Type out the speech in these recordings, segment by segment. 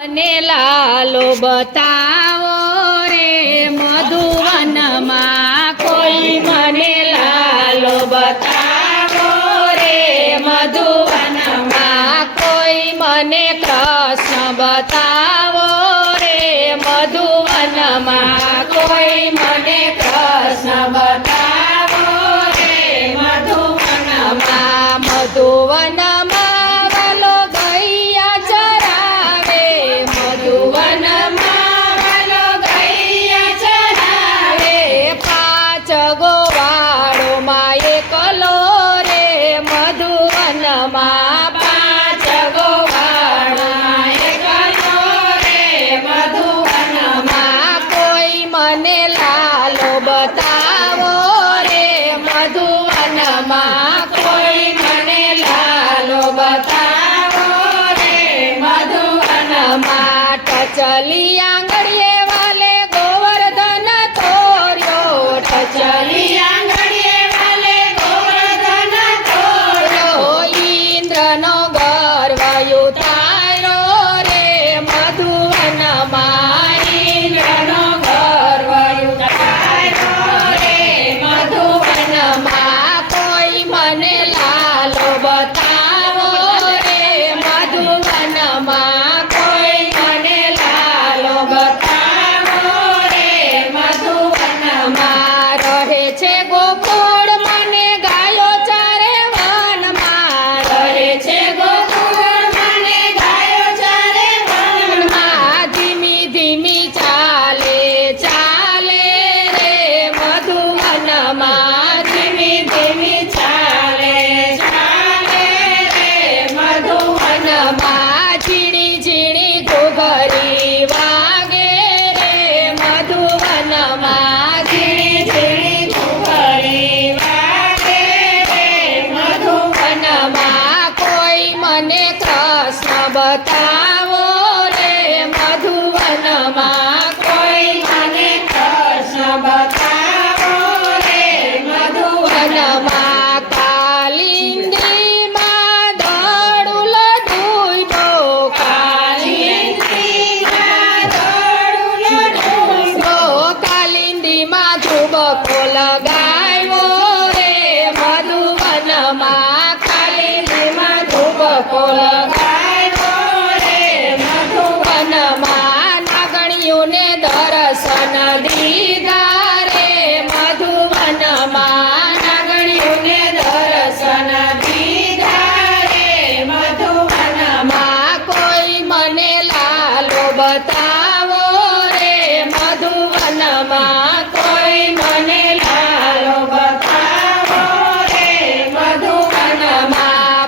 મને લાલો બતાવો રે મધુવનમાં કોઈ, મને લાલો બતાવો રે મધુવનમાં કોઈ, મને કૃષ્ણ બતાવો રે મધુવનમાં કોઈ, મને કૃષ્ણ બતાવો રે મધુવનમાં. મધુવનમાં વાલો ગૈયા ચરાવે, મધુવનમાં વાલો ગૈયા ચરાવે, પાંચ ગોવાળોમાં એકલો રે મધુવનમાં, પાંચ ગોવાળોમાં એકલો રે મધુવનમાં કોઈ, મને લાલો બતાવો રે મધુવનમાં કોઈ, મને લાલો બતાવો રે મધુવનમાં. ટચલી આંગળીએ વાલે ગોવર્ધન તોર્યો, ટચલી આંગળીએ વાલે ગોવર્ધન તોર્યો, ઇન્દ્રનો ગર્વ ઉતાર્યો રે મધુવનમાં, ઇન્દ્રનો ગર્વ ઉતાર્યો રે મધુવનમાં કોઈ, મને લાલો બતાવો રે મધુવનમાં કોઈ, મને લાલો બતાવો રે મધુવનમાં. રહે છે ગોકુળ મને ગાયો ચારે વનમાં, રહે છે ગોકુળ મને ગાયો ચારે વનમાં, ધીમી ધીમી ચાલે ચાલે રે મધુવનમાં, ધીમી ધીમી ચાલે ચાલે રે મધુવનમાં, ઝીણી ઝીણી ઘૂઘરી વાગે રે મધુવનમાં, ઝીણી ઝીણી ઘૂઘરી વાગે રે મધુવનમાં કોઈ, મને કૃષ્ણ બતાવો રે મધુવનમાં કોઈ, મને કૃષ્ણ બતાવો રે મધુવનમાં. કાલિંદીમાં દડુલ ડૂબ્યો, કાલિંદીમાં દડુલ ડૂબ્યો, કાલિંદીમાં ધુબકો લગાવ્યો રે મધુવનમાં, કાલિંદીમાં ધુબકો લગાવ્યો રે મધુવનમાં, નાગણીઓને દર્શન દીધા રે મધુવનમાં, નાગણીઓને દર્શન દીધા રે મધુવનમાં કોઈ, મને લાલો બતાવો રે મધુવનમાં કોઈ, મને લાલો બતાવો રે મધુવનમાં.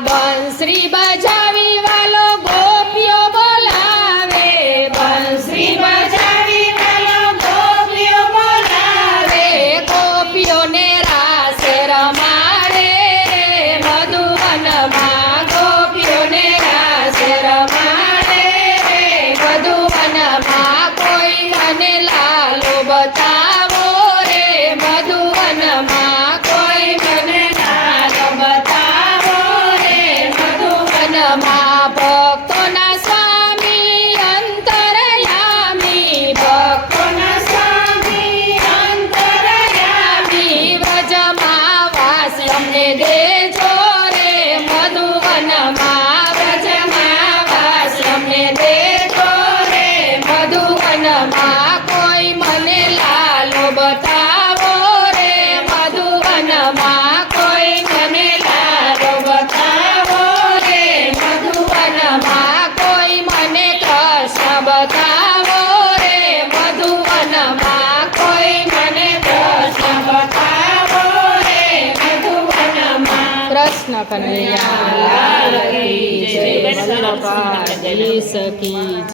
બંસરી બજાવી વાલો ગોપીઓ બોલાવે, બંસરી બજાવી વાલો ગોપીઓ બોલાવે, ગોપીઓને રાસે રમાડે રે મધુવનમાં, ગોપીઓને રાસે રમાડે રે મધુવનમાં કોઈ, મને લાલો બતાવો રે મધુવનમાં કોઈ, મને લાલો બતાવો રે મધુવનમાં. ભક્તોના સ્વામી અંતરયામી, ભક્તોના સ્વામી અંતરયામી, વ્રજમાં વાસ અમને દેજો રે મધુવનમાં, વ્રજમાં વાસ અમને દેજો રે મધુવનમાં કોઈ, મને લાલો બતાવો રે મધુવનમાં કોઈ, મને લાલો બતાવો રે મધુવનમાં કોઈ, મને કૃષ્ણ બતાવો રે મધુવનમાં કોઈ, મને કૃષ્ણ બતાવો રે મધુવનમાં. કૃષ્ણ કનૈયા લાલ કી જય, વલ્લભાધીશ કી જય.